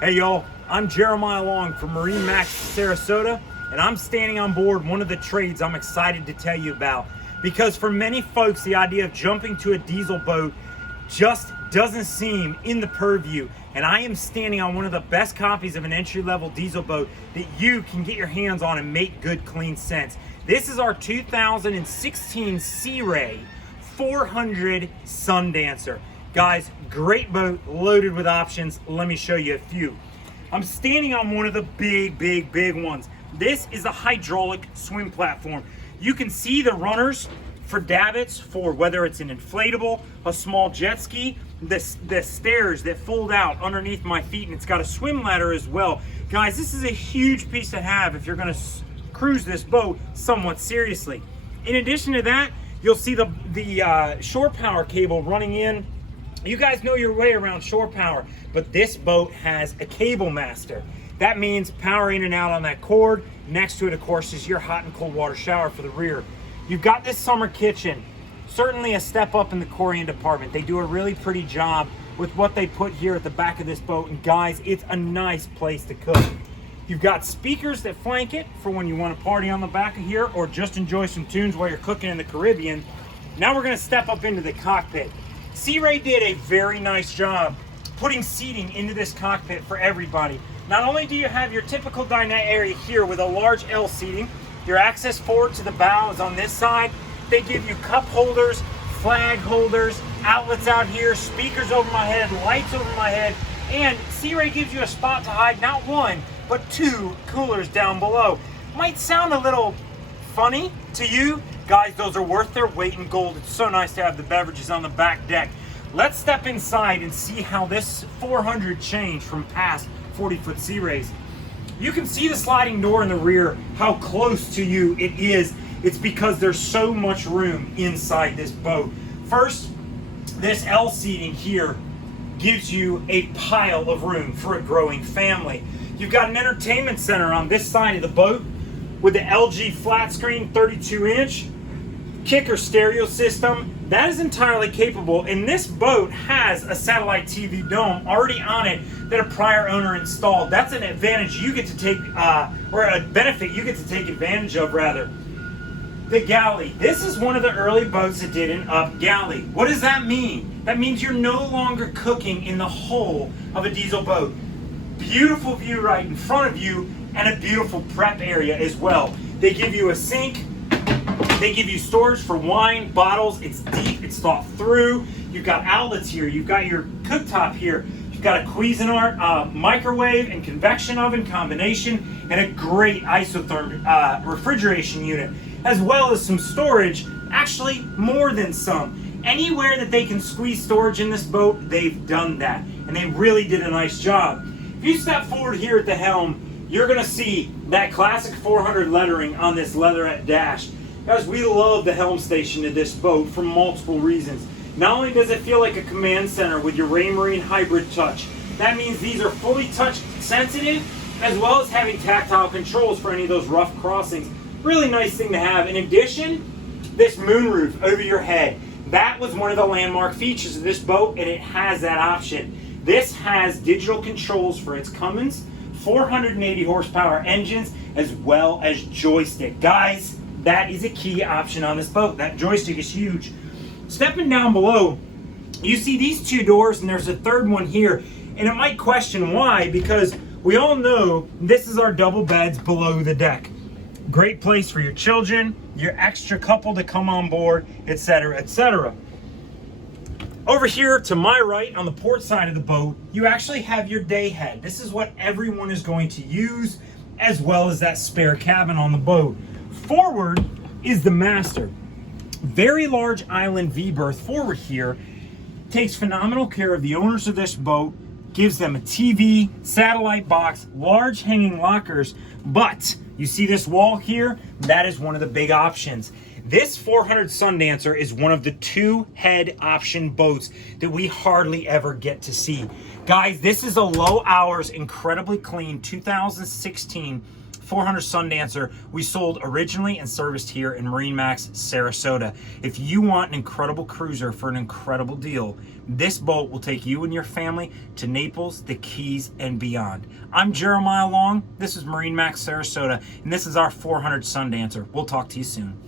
Hey y'all, I'm Jeremiah Long from MarineMax Sarasota, and I'm standing on board one of the trades I'm excited to tell you about. Because for many folks, the idea of jumping to a diesel boat just doesn't seem in the purview. And I am standing on one of the best copies of an entry-level diesel boat that you can get your hands on and make good, clean sense. This is our 2016 Sea Ray 400 Sundancer. Guys, great boat, loaded with options. Let me show you a few. I'm standing on one of the big ones. This is a hydraulic swim platform. You can see the runners for davits, for whether it's an inflatable, a small jet ski, the stairs that fold out underneath my feet, and it's got a swim ladder as well. Guys, this is a huge piece to have if you're gonna cruise this boat somewhat seriously. In addition to that, you'll see the shore power cable running in. You guys know your way around shore power, but this boat has a cable master. That means power in and out on that cord. Next to it, of course, is your hot and cold water shower for the rear. You've got this summer kitchen. Certainly a step up in the Korean department. They do a really pretty job with what they put here at the back of this boat. And guys, it's a nice place to cook. You've got speakers that flank it for when you want to party on the back of here or just enjoy some tunes while you're cooking in the Caribbean. Now we're gonna step up into the cockpit. Sea Ray did a very nice job putting seating into this cockpit for everybody. Not only do you have your typical dinette area here with a large L seating, your access forward to the bow is on this side. They give you cup holders, flag holders, outlets out here, speakers over my head, lights over my head, and Sea Ray gives you a spot to hide not one, but two coolers down below. Might sound a little funny to you. Guys, those are worth their weight in gold. It's so nice to have the beverages on the back deck. Let's step inside and see how this 400 changed from past 40-foot Sea Rays. You can see the sliding door in the rear, how close to you it is. It's because there's so much room inside this boat. First, this L seating here gives you a pile of room for a growing family. You've got an entertainment center on this side of the boat with the LG flat screen 32-inch kicker stereo system. That is entirely capable, and this boat has a satellite TV dome already on it that a prior owner installed. That's an advantage you get to take, or a benefit you get to take advantage of, rather. The galley. This is one of the early boats that did an up galley. What does that mean? That means you're no longer cooking in the hull of a diesel boat. Beautiful view right in front of you, and a beautiful prep area as well. They give you a sink. They give you storage for wine, bottles. It's deep, it's thought through. You've got outlets here. You've got your cooktop here. You've got a Cuisinart microwave and convection oven combination, and a great isotherm refrigeration unit, as well as some storage, actually more than some. Anywhere that they can squeeze storage in this boat, they've done that, and they really did a nice job. If you step forward here at the helm, you're gonna see that classic 400 lettering on this leatherette dash. Guys, we love the helm station of this boat for multiple reasons. Not only does it feel like a command center with your Raymarine hybrid touch, that means these are fully touch sensitive, as well as having tactile controls for any of those rough crossings. Really nice thing to have. In addition, this moonroof over your head. That was one of the landmark features of this boat, and it has that option. This has digital controls for its Cummins 480 horsepower engines, as well as joystick. Guys, that is a key option on this boat. That joystick is huge. Stepping down below, you see these two doors, and there's a third one here. And it might question why, because we all know this is our double beds below the deck. Great place for your children, your extra couple to come on board, etc., etc. Over here to my right on the port side of the boat, you actually have your day head. This is what everyone is going to use, as well as that spare cabin on the boat. Forward is the master. Very large island V-berth forward here. Takes phenomenal care of the owners of this boat, gives them a TV, satellite box, large hanging lockers, but you see this wall here? That is one of the big options. This 400 Sundancer is one of the two head option boats that we hardly ever get to see. Guys, this is a low hours, incredibly clean 2016 400 Sundancer we sold originally and serviced here in MarineMax Sarasota. If you want an incredible cruiser for an incredible deal, this boat will take you and your family to Naples, the Keys, and beyond. I'm Jeremiah Long. This is MarineMax Sarasota, and this is our 400 Sundancer. We'll talk to you soon.